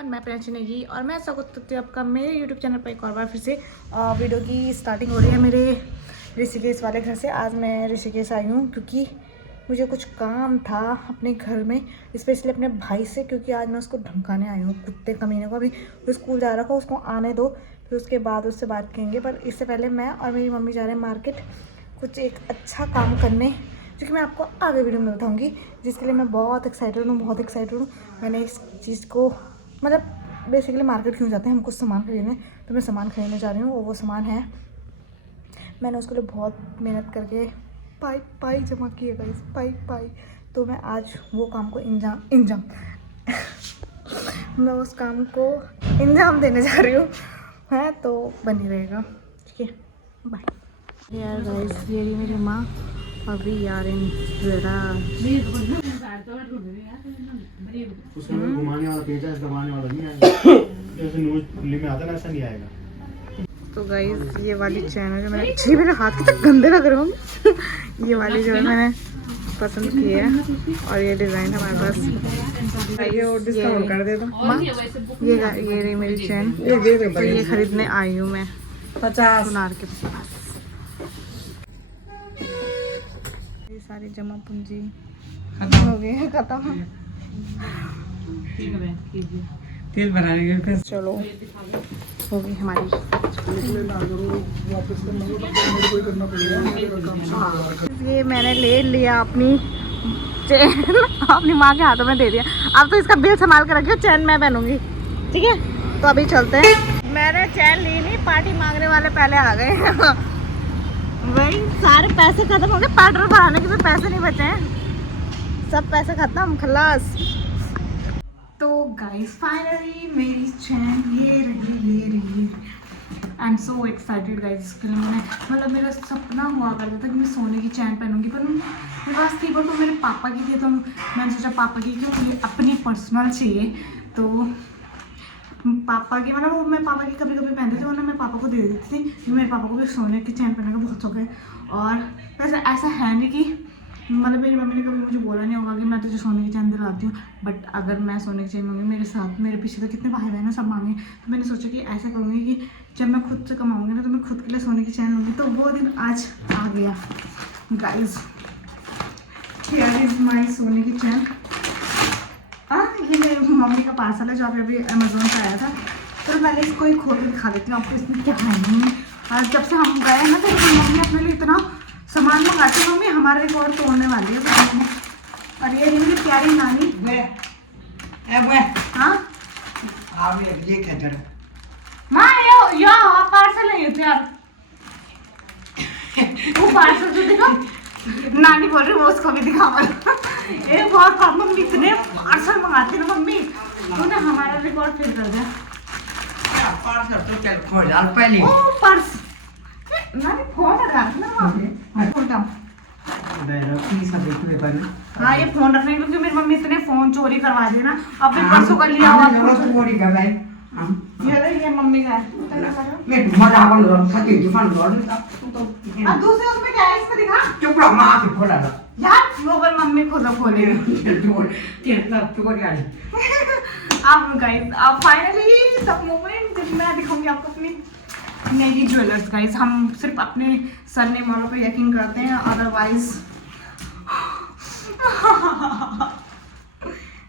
Everyone, मैं प्रियांशी नेगी और मैं स्वागत करती हूँ आपका मेरे यूट्यूब चैनल पर एक और बार फिर से वीडियो की स्टार्टिंग हो रही है मेरे ऋषिकेश वाले घर से। आज मैं ऋषिकेश आई हूँ क्योंकि मुझे कुछ काम था अपने घर में, स्पेशली अपने भाई से, क्योंकि आज मैं उसको धमकाने आई हूँ कुत्ते कमीने को। अभी वो स्कूल जा रहा था, उसको आने दो, फिर उसके बाद उससे बात करेंगे। पर इससे पहले मैं और मेरी मम्मी जा रहे हैं मार्केट कुछ एक अच्छा काम करने, जो कि मैं आपको आगे वीडियो में बताऊंगी, जिसके लिए मैं बहुत एक्साइटेड हूँ। मैंने इस चीज़ को मतलब बेसिकली मार्केट क्यों जाते हैं हम कुछ सामान खरीदने, तो मैं सामान खरीदने जा रही हूँ। और वो सामान है, मैंने उसके लिए बहुत मेहनत करके पाई जमा किए गाइस, पाई। तो मैं आज वो काम को इंजाम मैं उस काम को इंजाम देने जा रही हूँ, है तो बनी रहेगा, ठीक है। बाय यार गाइस, ये रही मेरी माँ अभी यार इन उसमें घुमाने वाला पेज है, दबाने वाला नहीं आएगा। जैसे न्यूज़ फिल्म में आता है ना, ऐसा नहीं आएगा। तो गाइस ये वाली चैन है जो मैंने, जी मेरे हाथ कितने गंदे लग रहे हो ये वाली जो है मैंने पसंद की है, और ये डिज़ाइन हमारे पास ये और डिस्काउंट कर दे दो। ये रही मेरी चैन, तो ये खरीदने आई हूँ मैं 50 सुनार के पास। ये सारी जमा पूंजी खत्म हो गई है, खत्म। तेल बनाने के चलो हो गई हमारी। ये मैंने ले लिया अपनी चैन अपनी माँ के हाथों में दे दिया। अब तो इसका बिल संभाल के रखियो, चैन मैं पहनूंगी, ठीक है। तो अभी चलते हैं। मैंने चैन ली नहीं, पार्टी मांगने वाले पहले आ गए वही सारे पैसे खत्म हो गए, पेट्रोल भराने के भी पैसे नहीं बचे हैं, सब पैसे खत्म, खलास। तो गाइस फाइनली मेरी चैन ये रही। आई एम सो एक्साइटेड गाइस। इसके लिए मैंने मतलब मेरा सपना हुआ करता था कि मैं सोने की चैन पहनूंगी, पर मेरे पास थी, पर तो मेरे पापा की थी। तो मैंने सोचा पापा की क्यों, मुझे अपनी पर्सनल चाहिए। तो पापा की मतलब वो मैं पापा की कभी कभी पहनती थी, वरना मैं पापा को दे देती थी, क्योंकि मेरे पापा को भी सोने की चैन पहनने का बहुत शौक है। और वैसे ऐसा है नहीं कि मतलब मेरी मम्मी ने कभी मुझे बोला नहीं होगा कि मैं तुझे सोने की चैन दिलाती हूँ, बट अगर मैं सोने की चैन मांगी, मेरे साथ मेरे पीछे तो कितने भाई बहन हैं, सब मांगे, तो मैंने सोचा कि ऐसा करूँगी कि जब मैं खुद से कमाऊँगी ना, तो मैं खुद के लिए सोने की चैन लूँगी। तो वो दिन आज आ गया गाइज। हियर इज माई सोने की चैन। ये मेरी मम्मी का पार्सल है जो अभी अमेजोन से आया था। तो पहले इसको ही खोल के दिखा देती हूँ आपको इसमें क्या है नहीं। और जब से हम गए ना, तो मम्मी अपने लिए इतना सामान मंगाती है, मम्मी हमारे रिकॉर्ड तोड़ने वाली है। और ये मेरी प्यारी नानी माँ यो पार्सल नहीं होते यार, वो पार्सल जो दिखा नानी बोल रही है, वो उसको भी दिखा। एक बहुत मम्मी इतने पार्सल मंगाती है ना मम्मी, तूने हमारा रिकॉर्ड फेल कर दिया। पर्स नानी फोन लगा ना, हाँ ये फोन रखने क्योंकि मेरी मम्मी इतने फोन चोरी करवा दी ना। अब भी परसों का लिया हुआ ये मम्मी का है। अब दूसरे उसमें क्या है, इसमें दिखा यार, वो पर मम्मी खुद खोलेगी। अब गाइस अब फाइनली द मोमेंट जब मैं दिखाऊंगी आपको अपनी नेगी ज्वेलर्स। गाइस हम सिर्फ अपने सरनेम वालों पे यकीन करते हैं, अदरवाइज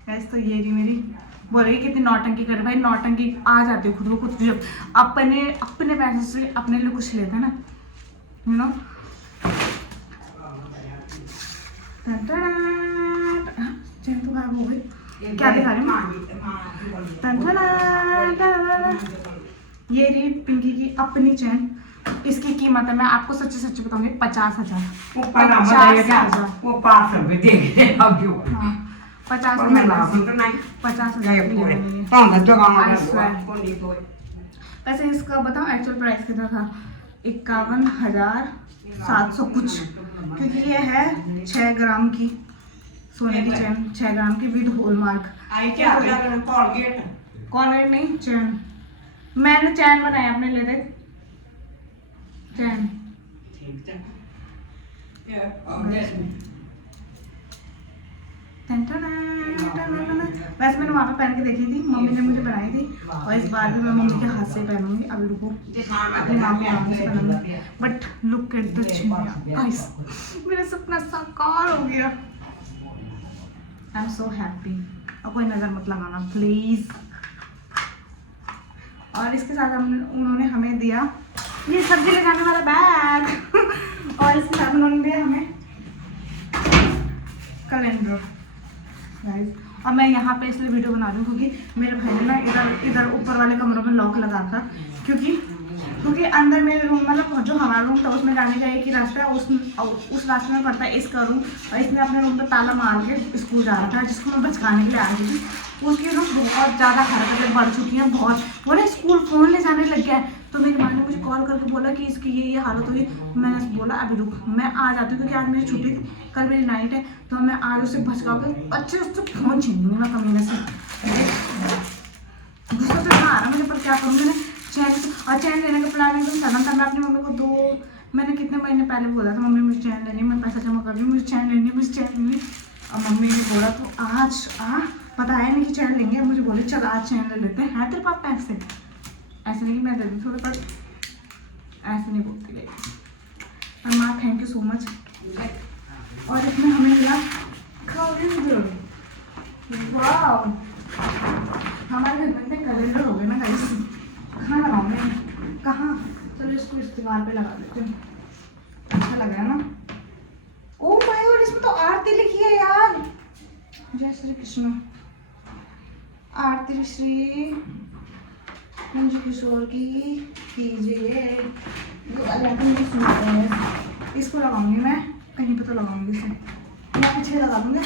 गाइस तो ये रही मेरी। बोलेगी कितनी नौटंकी करे, भाई नौटंकी आ जाती है खुद को खुद, जब अपने पैसों से अपने लिए कुछ लेते हैं ना, यू नो। चैन तो गायब हो गई, क्या दिखा रही हूँ। ये रही पिंकी की अपनी चैन। इसकी कीमत है, मैं आपको सच्ची बताऊंगी, 50,000। 50,000। वैसे इसका बताऊं एक्चुअल प्राइस कितना था, 51,700 कुछ, क्योंकि ये है 6 ग्राम की सोने की चैन, 6 ग्राम की विद हॉलमार्क। कॉलगेट नहीं, चैन। मैंने चैन बनाया अपने लिए, देख चैन। वैसे मैंने वहाँ पे पहन के देखी थी, मम्मी ने मुझे बनाई थी और इस बार भी मैं मम्मी के हाथ से पहनूंगी। अभी रुको अपनी माँ के हाथ से पहनूंगी। But look at the guys, मेरा सपना साकार हो गया। I am so happy. और कोई नज़र मत लगाना प्लीज़। और इसके साथ उन्होंने हमें दिया ये सब्जी ले जाने वाला बैग और इसके साथ उन्होंने दिया हमें कैलेंडर गाइस। और मैं यहाँ पे इसलिए वीडियो बना रही हूँ क्योंकि मेरे भाई ने ना इधर ऊपर वाले कमरों में लॉक लगा था, क्योंकि अंदर मेरे रूम मतलब जो हमारा रूम था उसमें जाने का एक ही रास्ता है, उस रास्ते में पड़ता है इसका रूम। और इसने अपने रूम पर ताला मार के स्कूल जा रहा था, जिसको मैं बचकाने के लिए आ रही थी। उसकी रूम बहुत ज़्यादा हरकतें बढ़ चुकी हैं, बहुत बोले स्कूल फ़ोन ले जाने लग गया है। तो मेरी माँ ने मुझे कॉल करके बोला कि इसकी ये हालत हुई। मैंने बोला अभी रुक, मैं आ जाती हूँ क्योंकि आज मेरी छुट्टी थी, कल मेरी नाइट है, तो मैं आज उसे भटका के अच्छे उससे फ़ोन छीन लूँगी मैं कमीने से। गुस्सा तो आ रहा मुझे, पर क्या करूँगी। मैंने चैन लेने का प्लान एकदम सडन था। मैं अपनी मम्मी को मैंने कितने महीने पहले बोला था मम्मी मुझे चैन लेनी है, मैं पैसा जमा कर रही हूँ, मुझे चैन लेनी है, मुझे चैन लेनी है। और मम्मी ने बोला तो आज बताया नहीं कि चैन लेंगे, मुझे बोले चल आज चैन ले लेते हैं तेरे पास पैसे। ऐसे नहीं कि मैं दे दूँ थोड़े, पर ऐसे नहीं बोलती गई। और माँ थैंक यू सो मच। और इसमें हमें मिला वाह, हमारे घर में कैलेंडर हो गए ना गाइस। कहाँ लगाऊंगे, कहाँ, चलो इसको इस दीवार पे लगा देते हैं, अच्छा लग रहा है ना। ओ माय गॉड, इसमें तो आरती लिखी है यार। जय श्री कृष्ण। आरती श्री मुझे किशोर की कीजिए। इसको लगाऊंगी मैं कहीं पे, तो लगाऊंगी इसे, मैं पीछे लगा दूंगी।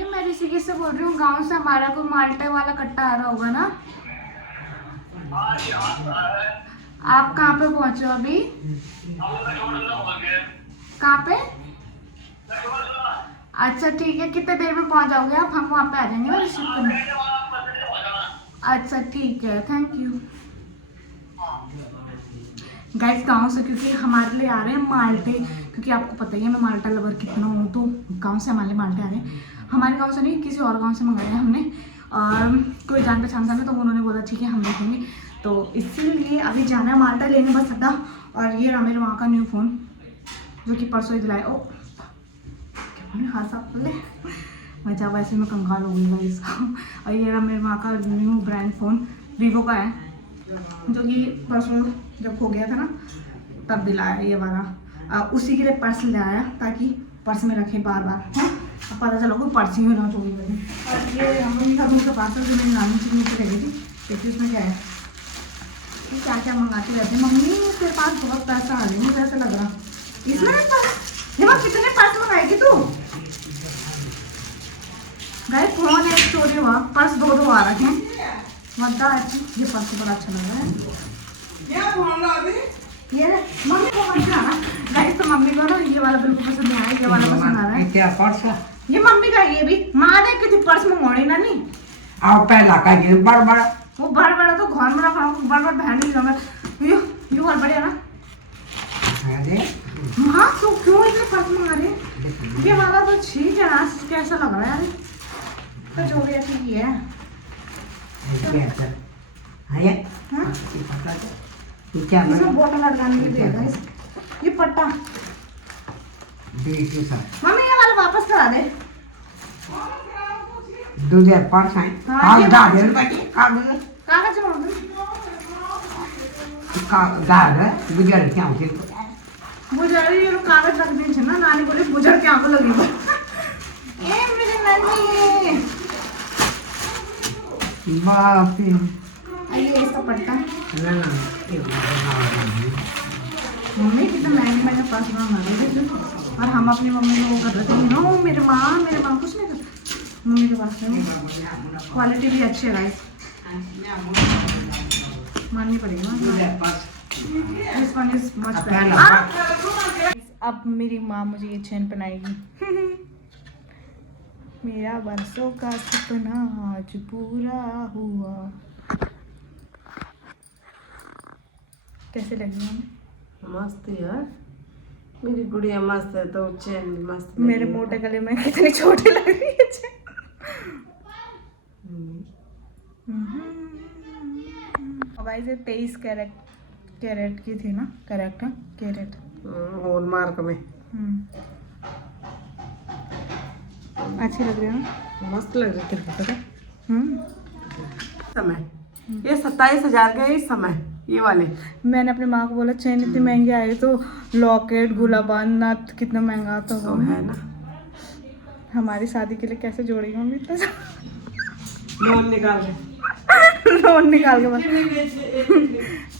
ये मैं ऋषिकेश से बोल रही हूँ। गांव से हमारा कोई माल्टे वाला कट्टा आ रहा होगा ना। आप कहाँ पे पहुंचे अभी? कहाँ पे? अच्छा ठीक है, कितने देर में पहुंच जाओगे आप? हम वहाँ पे आ जाएंगे ना रिसीव करने। अच्छा ठीक है, थैंक यू गाइस। गांव से क्योंकि हमारे लिए आ रहे हैं माल्टे, क्योंकि आपको पता ही है मैं माल्टा लवर कितना हूँ, तो गांव से हमारे लिए माल्टे आ रहे हैं। हमारे गांव से नहीं, किसी और गांव से मंगाए हैं हमने। और कोई जान पहचान था ना, तो उन्होंने बोला ठीक है हम देखेंगे, तो इसीलिए अभी जाना है माल्टा लेने बस अड्डा। और ये रहा मेरे वहाँ का न्यू फ़ोन जो कि परसों ही दिलाया। ओ हाँ साफ ले मजा, वैसे मैं कंगाल हो गई इसका। और ये रहा मेरे वहाँ का न्यू ब्रांड फ़ोन, वीवो का है, जो कि परसों जब हो गया था ना तब दिलाया ये वाला। उसी के लिए पर्स ले आया ताकि पर्स में रखे बार बार, है अब पता चला कोई पर्स ही होना चाहिए लगे। और ये हम लोग का दूसरा पार्सल जो मेरी नानी से नीचे लगी थी, देखिए उसमें क्या है, तो क्या क्या मंगाती रहती मम्मी। तेरे पास बहुत पैसा आ रही, मुझे ऐसा लग रहा इसमें ये कितने पर्स मंगाएगी तू? गए फोन एक चोरी हुआ, पर्स दो आ रखे हैं मद्दा। ये पर्स बड़ा अच्छा लग रहा है। ये मम्मी को अच्छा गाइस, तो मम्मी को ना ये वाला बिल्कुल पसंद नहीं आया, ये वाला पसंद आ रहा है। क्या पर्स है? ये मम्मी का, ये भी माँ देख के थी पर्स मंगवाई ना नहीं। आओ पहला का ये बड़ा वो बड़ा तो घर में रखा हूँ, बड़ा बहन नहीं मैं ये और बढ़िया ना। अरे माँ तो क्यों इतने पर्स मंगा रहे? ये वाला तो ठीक है ना, कैसा लग रहा है यार, तो जो भी है ठीक ही है। हाँ? इसमें बोतल लटकाने के लिए गाइस, ये पट्टा मम्मी ये वाला वापस करा दे। 2005 है। हाँ, ये कागज कागज छोड़ दो। गुजर क्या होती बुझारी ये लोग कागज रख दी ना, नानी बोले बुझर के आंखों लगी ए मेरी नानी। बाप रे, ये इसका पट्टा मम्मी कितना महंगे पर्स मंगा रहे थे, और हम अपनी मम्मी को वो कर रहे थे। नो मेरे माँ कुछ नहीं करती मम्मी के पास में। क्वालिटी भी अच्छी है गाइस, माननी पड़ेगी ना। This one is much better। अब मेरी माँ मुझे ये चेन पहनाएगी। मेरा बरसों का सपना आज पूरा हुआ। कैसे लगी हमें? मस्त यार, मेरी गुड़िया मस्त है तो चैन भी मस्त मेरे मोटे गले में कितनी छोटी लग रही है चैन। गाइस ये 23 कैरेट की थी ना, कैरेट हॉलमार्क में अच्छी लग रही है ना, मस्त लग रही है पता है। समय हम्म। ये 27,000 का इस समय ये वाले मैंने अपनी माँ को बोला चेन इतनी महंगी आई तो लॉकेट गुलाबान नथ कितना महंगा तो तो है ना। हमारी शादी के लिए कैसे जोड़ेगी मम्मी इतना लोन निकाल ले लोन निकाल के बस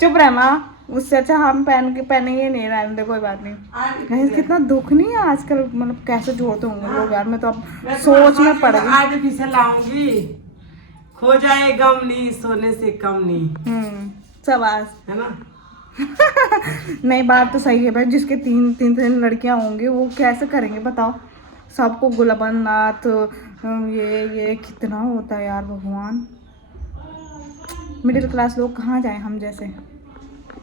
चुप रह माँ, उससे अच्छा हम पहनेंगे नहीं, रहने दे कोई बात नहीं। कहीं कितना दुख नहीं है आजकल, मतलब कैसे जोड़ते होंगे लोग यार, मैं तो अब सोच में पड़ गई। आर्टिफिशियल लाऊंगी, खो जाए गम नहीं सोने से कम नहीं, शाबाश है ना। नहीं बात तो सही है भाई, जिसके तीन लड़कियां होंगी वो कैसे करेंगे बताओ, सबको गुलाबन नाथ ये कितना होता है यार भगवान। मिडिल क्लास लोग कहाँ जाए हम जैसे।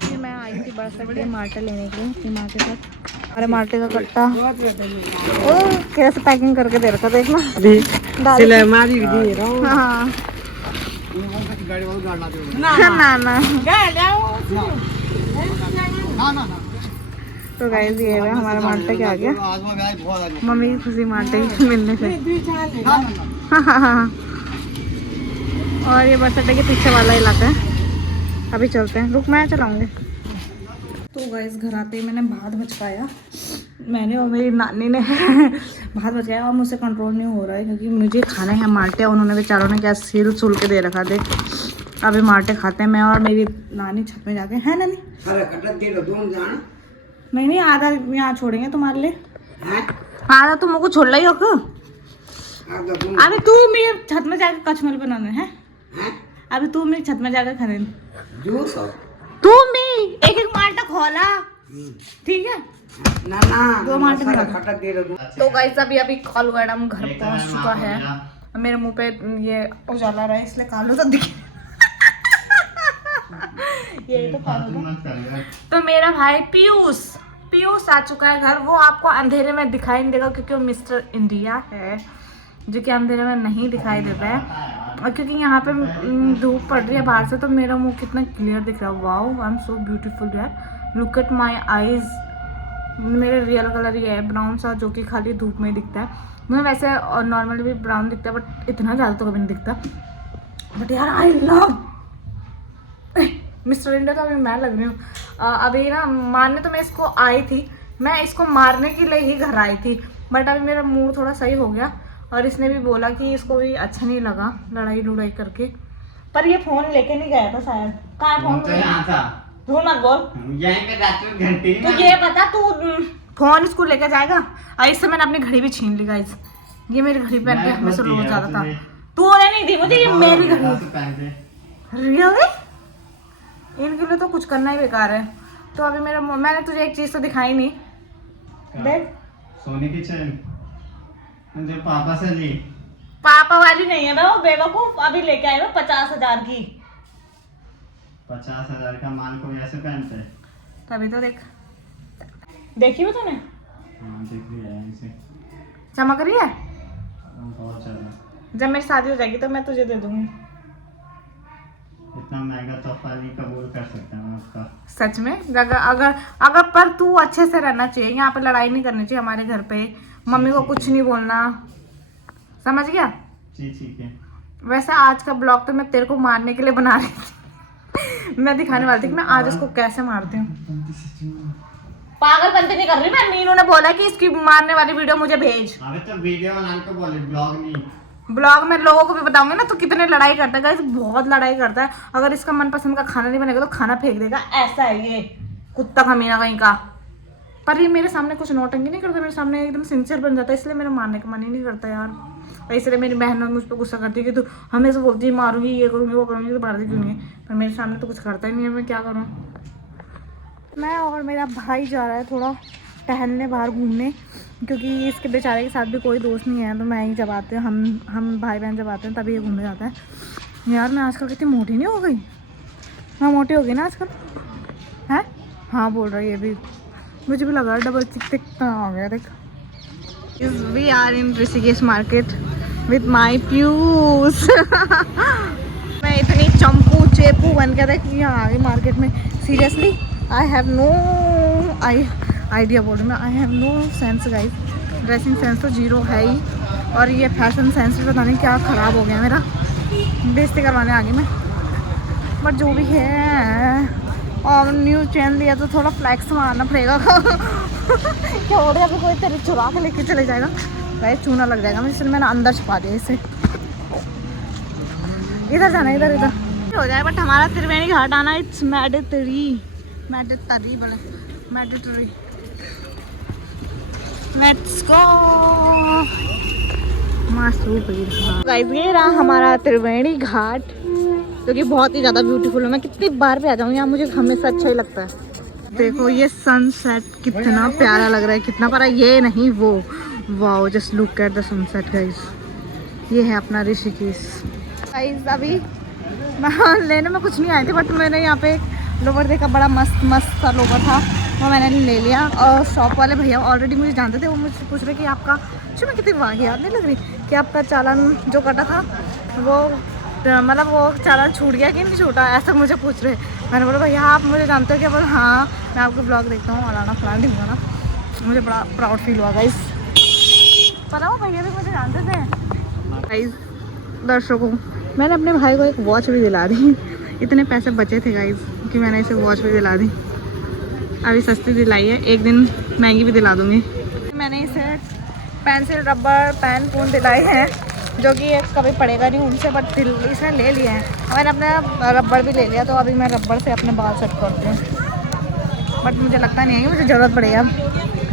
फिर मैं आई थी बरसट मार्टा लेने के लिए अपनी माँ के साथ। अरे मार्टे का कट्टा ओ कैसे पैकिंग करके दे रखा देखना, सिलाई मारी भी दे रहा हूँ। हाँ गाड़ी वाला गाड़ लाते हो ना ना ना। तो गाइस ये है हमारा मार्टे क्या आ गया, आज वो गया बहुत आज मम्मी की खुशी मार्टे की मिलने से। हाँ। और ये बस अड्डे के पीछे वाला इलाका है, अभी चलते हैं, रुक मैं चलाऊंगी। तो गाइस घर आते ही मैंने भात बचकाया, मैंने और मेरी नानी ने भात बचकाया और मुझसे कंट्रोल नहीं हो रहा है क्योंकि मुझे खाने हैं मार्टे, उन्होंने बेचारों ने क्या सील सुल के दे रखा थे। अभी मार्टे खाते हैं, मैं और मेरी नानी छत में जाके, है नानी? नहीं आधा यहाँ छोड़ेंगे तुम्हारे लिए, आधा तुम मुझको छोड़ लाई हो। अभी तू मेरे छत में जाकर कचमल बनाने हैं, अभी तू मेरी छत में जाकर खाने तू भी एक मार्टा खोला, ठीक है ना 2 मार्टे निकाल। तो गाइस अभी कालू मैडम घर पहुंच चुका है, मेरे मुंह पे ये उजाला रहा है इसलिए कालू तो दिखे यही तो कालू था। तो मेरा भाई पीयूष आ चुका है घर, वो आपको अंधेरे में दिखाई नहीं देगा क्योंकि वो मिस्टर इंडिया है जो कि अंधेरे में नहीं दिखाई देता है, और क्योंकि यहाँ पे धूप पड़ रही है बाहर से तो मेरा मुंह कितना क्लियर दिख रहा है। Wow I am so beautiful यार, लुक एट माय आईज। मेरे रियल कलर ये है ब्राउन सा जो कि खाली धूप में दिखता है, मुझे वैसे नॉर्मली भी ब्राउन दिखता है बट इतना ज़्यादा तो कभी नहीं दिखता। बट यार आई लव मिस्टर इंडिया, तो अभी मैं लग रही हूँ। अभी ना मारने तो मैं इसको आई थी, मैं इसको मारने के लिए ही घर आई थी, बट अभी मेरा मूड थोड़ा सही हो गया और इसने भी बोला कि इसको भी अच्छा नहीं लगा लड़ाई करके। पर ये फोन लेके नहीं गया था शायद, कहाँ फोन तो यहाँ था, झूठ मत बोल, यहीं पे रात घंटे तो ये बता तू फोन स्कूल लेके जाएगा। और इससे मैंने अपनी घड़ी भी छीन ली गाइस, ये मेरी घड़ी पहन के हमें से रोज जाता था, तूने नहीं दी मुझे, ये मेरी घड़ी। रियली इनके लिए तो कुछ करना ही बेकार है। तो अभी मैंने तुझे एक चीज तो दिखाई नहीं, देख सोने की चैन जो पापा से ली, पापा वाली नहीं है वो बेवकूफ, अभी लेके आए 50,000 की। 50,000 का माल कोई ऐसे पहनते है? तभी तो देखी भी तूने? हाँ देख लिया है इसे, चमक रही है बहुत ज्यादा। जब मेरी शादी हो जाएगी तो मैं तुझे दे दूंगी। इतना महंगा तोहफा नहीं कबूल कर सकता मैं उसका। सच में अगर पर तू अच्छे से रहना चाहिए, यहाँ पे लड़ाई नहीं करनी चाहिए हमारे घर पे, मम्मी को कुछ नहीं बोलना, समझ गया? जी ठीक है। वैसे आज का ब्लॉग तो मैं तेरे को मारने के लिए बना रही थी मैं दिखाने वाली थी कि मैं आज उसको कैसे मारती हूँ। पागलपंती नहीं कर रही मैं, मीनू ने बोला कि इसकी मारने वाली वीडियो मुझे भेज। अबे तो वीडियो बनाने को बोले, ब्लॉग नहीं। ब्लॉग में लोगों को भी बताऊंगी ना तो कितने लड़ाई करता है गाइस, बहुत लड़ाई करता है। अगर इसका मनपसंद का खाना नहीं बनेगा तो खाना फेंक देगा, ऐसा है ये कुत्ता कमीना कहीं का। पर ये मेरे सामने कुछ नौटंकी नहीं करता, मेरे सामने एकदम सिंसियर बन जाता है, इसलिए मेरा मारने का मन ही नहीं करता यार। और इसलिए मेरी बहन मुझ पर गुस्सा करती है कि तू हमें से बोलती है मारूंगी, ये करूँगी वो करूँगी, तो मारती क्यों नहीं है? पर मेरे सामने तो कुछ करता ही नहीं है, मैं क्या करूँ। मैं और मेरा भाई जा रहा है थोड़ा टहलने बाहर घूमने, क्योंकि इसके बेचारे के साथ भी कोई दोस्त नहीं है, तो मैं ही जब आते हैं हम भाई बहन जब आते हैं तभी ये घूमने जाता है। यार मैं आजकल कितनी मोटी नहीं हो गई, मैं मोटी हो गई ना आजकल, है? हाँ बोल रहा है ये भी, मुझे भी लगा डबल चिक कितना हो गया देख। We are in Rishikesh market with my प्यूस। मैं इतनी चंपू चेपू बन के देख यहाँ आ गई मार्केट में। Seriously I have no idea बोल रही मैं, I have no sense guys. Dressing sense तो जीरो है ही, और ये फैशन सेंस भी पता नहीं क्या ख़राब हो गया मेरा। बेइज्जती करवाने आ गई मैं, बट जो भी है। और न्यू चैन लिया तो थोड़ा फ्लैक्स मारना पड़ेगा। क्या हो रहा है, अभी कोई तेरे चुरा के लेके चले जाएगा भाई, चूना लग जाएगा मुझे, इसलिए मैंने अंदर छुपा दिया इसे। इधर जाना, इधर इधर हो जाए। बट हमारा त्रिवेणी घाट आना इट्स मैंडेटरी बोले, मैंडेटरी। Let's go. गाइस ये रहा हमारा त्रिवेणी घाट, जो कि बहुत ही ज़्यादा ब्यूटीफुल है। मैं कितनी बार भी आ जाऊँ यहाँ, मुझे हमेशा अच्छा ही लगता है। देखो ये सनसेट कितना प्यारा लग रहा है, कितना प्यारा। ये नहीं वो, wow just look at the sunset guys. ये है अपना ऋषिकेश गाइस। अभी मैं लेने में कुछ नहीं आई थी, बट मैंने यहाँ पे लोवर देखा, बड़ा मस्त सा लोवर था, वो मैंने ले लिया। और शॉप वाले भैया ऑलरेडी मुझे जानते थे, वो मुझे पूछ रहे कि आपका, जो मैं कितनी वाह याद नहीं लग रही, कि आपका चालान जो कटा था वो मतलब वो चालान छूट गया कि नहीं छूटा, ऐसा मुझे पूछ रहे। मैंने बोला भैया आप मुझे जानते हो क्या? बोला हाँ मैं आपको ब्लॉग देखता हूँ, अलाना फलाना ढिंगाना। मुझे बड़ा प्राउड फील हुआ गाइस, पता हो भैया भी मुझे जानते थे। गाइस दर्शकों, मैंने अपने भाई को एक वॉच भी दिला दी। इतने पैसे बचे थे गाइस कि मैंने इसे वॉच भी दिला दी। अभी सस्ती दिलाई है, एक दिन महंगी भी दिला दूँगी। मैंने इसे पेंसिल रबर पेन पून दिलाए हैं, जो कि ये कभी पड़ेगा नहीं उनसे, बट इसने ले लिए हैं। मैंने अपना रबड़ भी ले लिया, तो अभी मैं रबड़ से अपने बाल सेट करती हूँ, बट मुझे लगता नहीं है कि मुझे ज़रूरत पड़ेगा।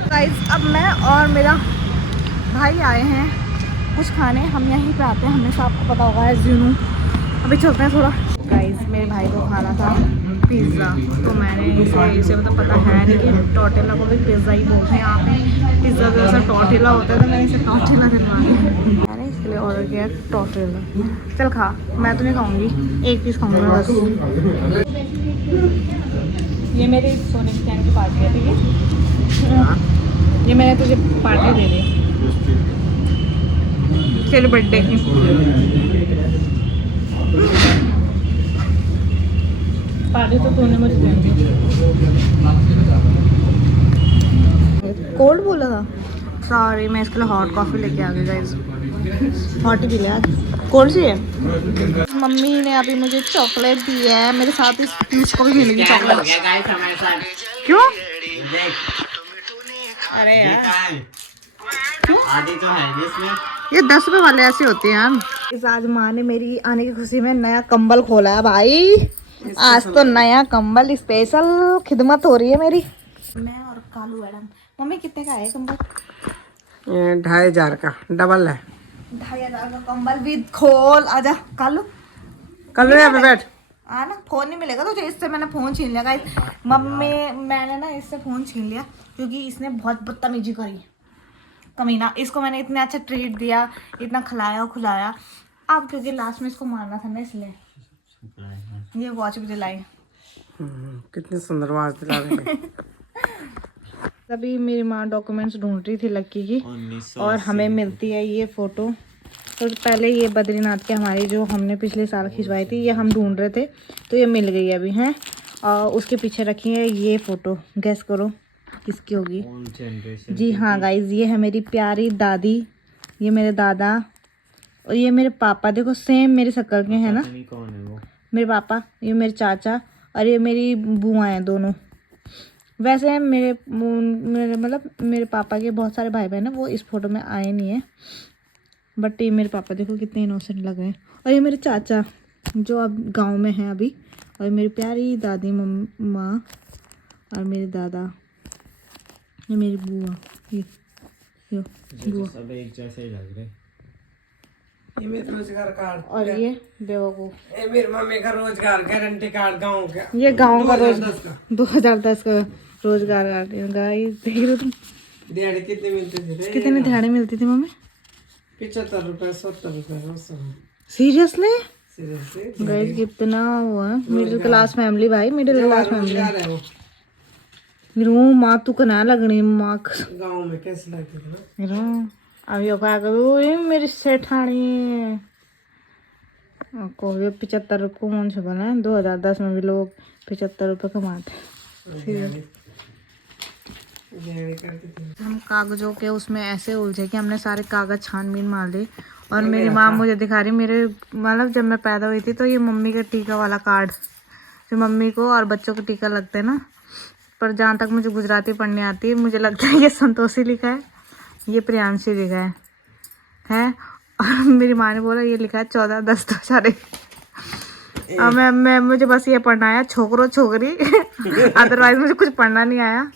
गाइस अब मैं और मेरा भाई आए हैं कुछ खाने, हम यहीं पे आते हैं हमेशा, आपको पता होगा एज़ यू नो। अभी चलते हैं थोड़ा। गाइस मेरे भाई को खाना था पिज़्ज़ा, तो मैंने इसे मतलब पता है नहीं कि टॉर्टिला को भी पिज़्ज़ा ही बोलते हैं यहाँ पे। पिज़्ज़ा जैसा टॉर्टिला होता है, तो मैंने इसे टॉर्टिला दिलवा दिया। मैंने इसके लिए ऑर्डर किया टॉर्टिला। चल खा, मैं तो नहीं खाऊंगी, एक पीस खाऊंगी बस। ये मेरी सोने की चैन की पार्टी है, ठीक है? ये मैंने तुझे पार्टी दे दी तेरे बर्थडे की। पार्टी तो तूने मुझे दी। कोल्ड बोला था, सॉरी मैं इसके लिए हॉट कॉफ़ी लेके आ गई गाइस। हॉट ही पी लिया, कोल्ड चाहिए। मम्मी ने अभी मुझे चॉकलेट दी है, मेरे साथ इस पीस को भी मिलेगी चॉकलेट। क्यों? अरे यार आधी तो है इसमें। ये 10 रुपए वाले ऐसे होते हैं यार। इस आज माँ ने मेरी आने की खुशी में नया कंबल खोला है भाई। आज तो नया कंबल स्पेशल खिदमत हो रही है मेरी। मैं और कालू मैडम। मम्मी कितने का है कंबल? 2500 का डबल है। 2500 का कंबल विद खोल। आजा कालू, कल यहाँ पे बैठ। ना फोन नहीं मिलेगा तो इससे मैंने फ़ोन छीन लिया गाइस। मम्मी मैंने ना इससे फ़ोन छीन लिया क्योंकि इसने बहुत बदतमीजी करी कमीना। इसको मैंने इतना अच्छा ट्रीट दिया, इतना खिलाया खुलाया, अब क्योंकि लास्ट में इसको मारना था ना, इसलिए ये वॉच भी दिलाई। कितनी सुंदर वॉच दिला रहे। तभी मेरी माँ डॉक्यूमेंट्स ढूंढ रही थी लक्की की, और हमें मिलती है ये फ़ोटो। तो पहले ये बद्रीनाथ के हमारी जो हमने पिछले साल खिंचवाई थी, ये हम ढूंढ रहे थे, तो ये मिल गई अभी हैं। और उसके पीछे रखी है ये फ़ोटो, गैस करो किसकी होगी? जी हाँ गाइज, ये है मेरी प्यारी दादी, ये मेरे दादा, और ये मेरे पापा। देखो सेम मेरी शक्ल के हैं ना। कौन है वो? मेरे पापा, ये मेरे चाचा, और ये मेरी बुआ हैं दोनों। वैसे मेरे मतलब मेरे पापा के बहुत सारे भाई बहन हैं, वो इस फोटो में आए नहीं हैं, बट ये मेरे पापा देखो कितने इनोसेंट लग रहे हैं। और ये मेरे चाचा जो अब गांव में हैं अभी, और मेरी प्यारी दादी माँ, और मेरे दादा, ये मेरी बुआ, ये बुआ, सब एक जैसे ही लग रहे। ये मेरा रोजगार कार्ड, और ये बेवकूफ, ये मेरी मम्मी का रोजगार गारंटी कार्ड गाँव का। ये गांव का 2010 का रोजगार कार्ड। गाइस देख रहे हो तुम? दिहाड़ी कितनी मिलती थी? कितनी दिहाड़ी मिलती थी मम्मी? 75 रुपए 70 रुपए। सीरियसली सीरियसली गाइस कितना हुआ? मिडिल क्लास फैमिली भाई, मिडिल क्लास फैमिली। मेरू माँ तू कना लगनी माँ गाँव में कैसे लगती थी ना। मेरा अब यो क्या करूँ ये मेरी सेठानी को ये 75 को मन से बना है 2010 में भी लोग 75 रुपये कमाते हैं। हम कागजों के उसमें ऐसे उलझे कि हमने सारे कागज छानबीन मार ली और मेरी माँ मुझे दिखा रही मेरे मतलब जब मैं पैदा हुई थी तो ये मम्मी का टीका वाला कार्ड जो मम्मी को और बच्चों को टीका लगते हैं ना, पर जहाँ तक मुझे गुजराती पढ़ने आती है मुझे लगता है ये संतोषी लिखा है, ये प्रियांशी लिखा है और मेरी माँ ने बोला ये लिखा है 14/10/2001। और मैं मुझे बस ये पढ़ना आया छोकरो छोकरी अदरवाइज मुझे कुछ पढ़ना नहीं आया।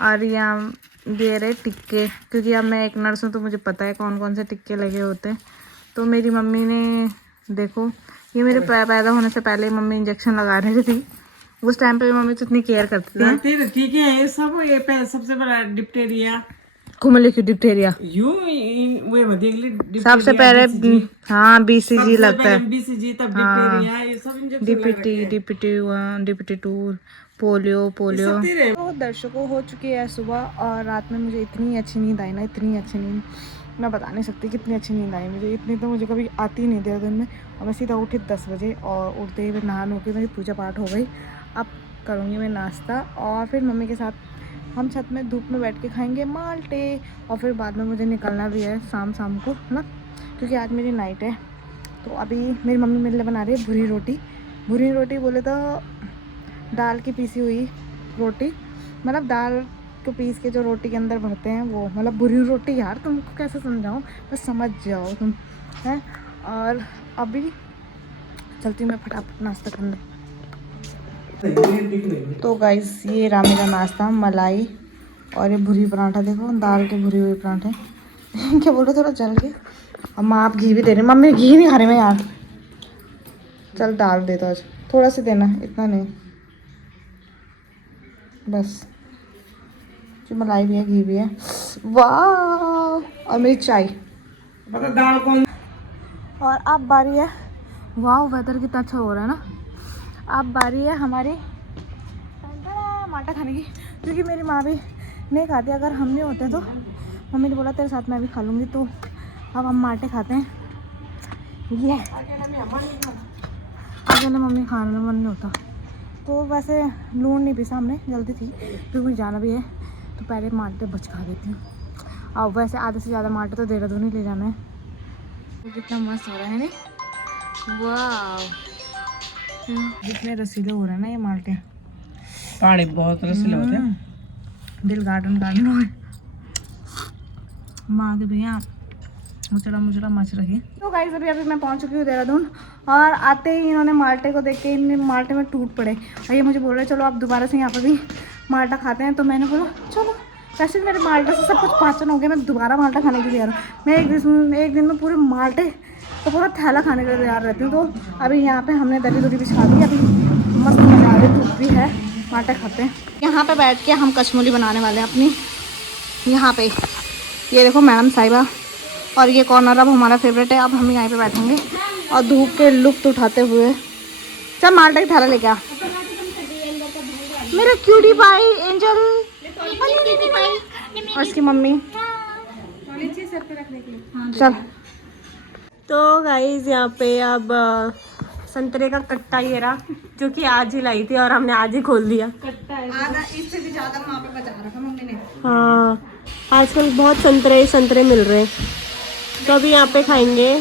और यहाँ दे रहे टिक्के क्योंकि अब मैं एक नर्स हूँ तो मुझे पता है कौन कौन से टिक्के लगे होते हैं। तो मेरी मम्मी ने देखो ये मेरे पैदा होने से पहले मम्मी इंजेक्शन लगा रही थी। उस टाइम पे मम्मी तो इतनी केयर करती थी। ठीक है ये सब ये सबसे बड़ा डिप्टेरिया कुमले की डिप्टेरिया सबसे पहले हाँ BCG लगता है BCG तब डिप्टेरिया ये सब इंजेक्शन DPT 2 पोलियो। तो दर्शकों हो चुकी है सुबह और रात में मुझे इतनी अच्छी नींद आई ना, इतनी अच्छी नींद मैं बता नहीं सकती कितनी अच्छी नींद आई मुझे। इतनी तो मुझे कभी आती नहीं देहरादून में। और मैं सीधा उठी 10 बजे और उठते ही मैं नहा नो के मेरी पूजा पाठ हो गई। अब करूँगी मैं नाश्ता और फिर मम्मी के साथ हम छत में धूप में बैठ के खाएंगे माल्टे। और फिर बाद में मुझे निकलना भी है शाम को ना, क्योंकि आज मेरी नाइट है। तो अभी मेरी मम्मी मेरे लिए बना रही है भुरी रोटी बोले तो दाल की पीसी हुई रोटी, मतलब दाल को पीस के जो रोटी के अंदर भरते हैं वो, मतलब भुरी रोटी। यार तुमको कैसे समझाऊँ, बस समझ जाओ तुम हैं। और अभी चलती हूँ मैं फटाफट नाश्ता करने। तो गाइस ये रहा मेरा नाश्ता, मलाई और ये भुरी पराठा। देखो दाल के भुरी हुई पराठे क्या बोल रहे थोड़ा जल के। अब माँ आप घी भी दे रही, मम्मी घी नहीं खा रही मैं यार। चल दाल दे दो आज, थोड़ा सा देना, इतना नहीं बस। जो मलाई भी है घी भी है, वाह। और मेरी चाय पता दाल कौन। और अब बारी है, वाह वेदर कितना अच्छा हो रहा है ना। अब बारी है हमारी माल्टा खाने की, क्योंकि मेरी माँ भी नहीं खाती। अगर हम नहीं होते तो मम्मी ने बोला तेरे साथ मैं भी खा लूँगी। तो अब हम माल्टे खाते हैं। ये अकेले मम्मी खाने में मन नहीं होता। तो वैसे लून नहीं पिसा हमने, जल्दी थी क्योंकि मुझे जाना भी है। तो पहले माल्टे बच खा देती हूँ। अब वैसे आधे से ज़्यादा माल्टे तो देहरादून ही ले जाना है। तो कितना मस्त हो रहा है नहीं, वाह। जितने रसीले हो रहे हैं ना ये माल्टे, पानी बहुत रसीले होते हैं, दिल गार्डन हो। माँ के भैया मुचड़ा मच रही। तो गाइस अभी मैं पहुंच चुकी हूँ देहरादून और आते ही इन्होंने माल्टे को देख के इन माल्टे में टूट पड़े और ये मुझे बोल रहे चलो आप दोबारा से यहाँ पर भी माल्टा खाते हैं। तो मैंने बोला चलो, वैसे मेरे माल्टे से सब कुछ पाचन हो गया, मैं दोबारा माल्टा खाने के लिए आ रहा हूँ। मैं एक दिन में पूरे माल्टे तो पूरा थैला खाने के लिए तैयार रहती हूँ। तो अभी यहाँ पे हमने दरी बिछा दी, अभी मस्त मजा आ रही, धूप भी है, माल्टे खाते हैं। यहाँ पे बैठ के हम कचमोली बनाने वाले हैं अपनी। यहाँ पे ये देखो मैडम साहिबा, और ये कॉर्नर अब हमारा फेवरेट है। अब हम यहाँ पे बैठेंगे और धूप के लुत्फ उठाते हुए। चल माल्टा की थैला लेके आ मेरा क्यूटी पाई एंजल और इसकी मम्मी। चल तो गाइस यहाँ पे अब संतरे का कट्टा ये रहा, जो कि आज ही लाई थी और हमने आज ही खोल दिया। आधा इससे भी ज्यादा वहाँ पे बचा रखा मम्मी ने। हाँ आजकल बहुत संतरे मिल रहे हैं, तो अभी यहाँ पे खाएंगे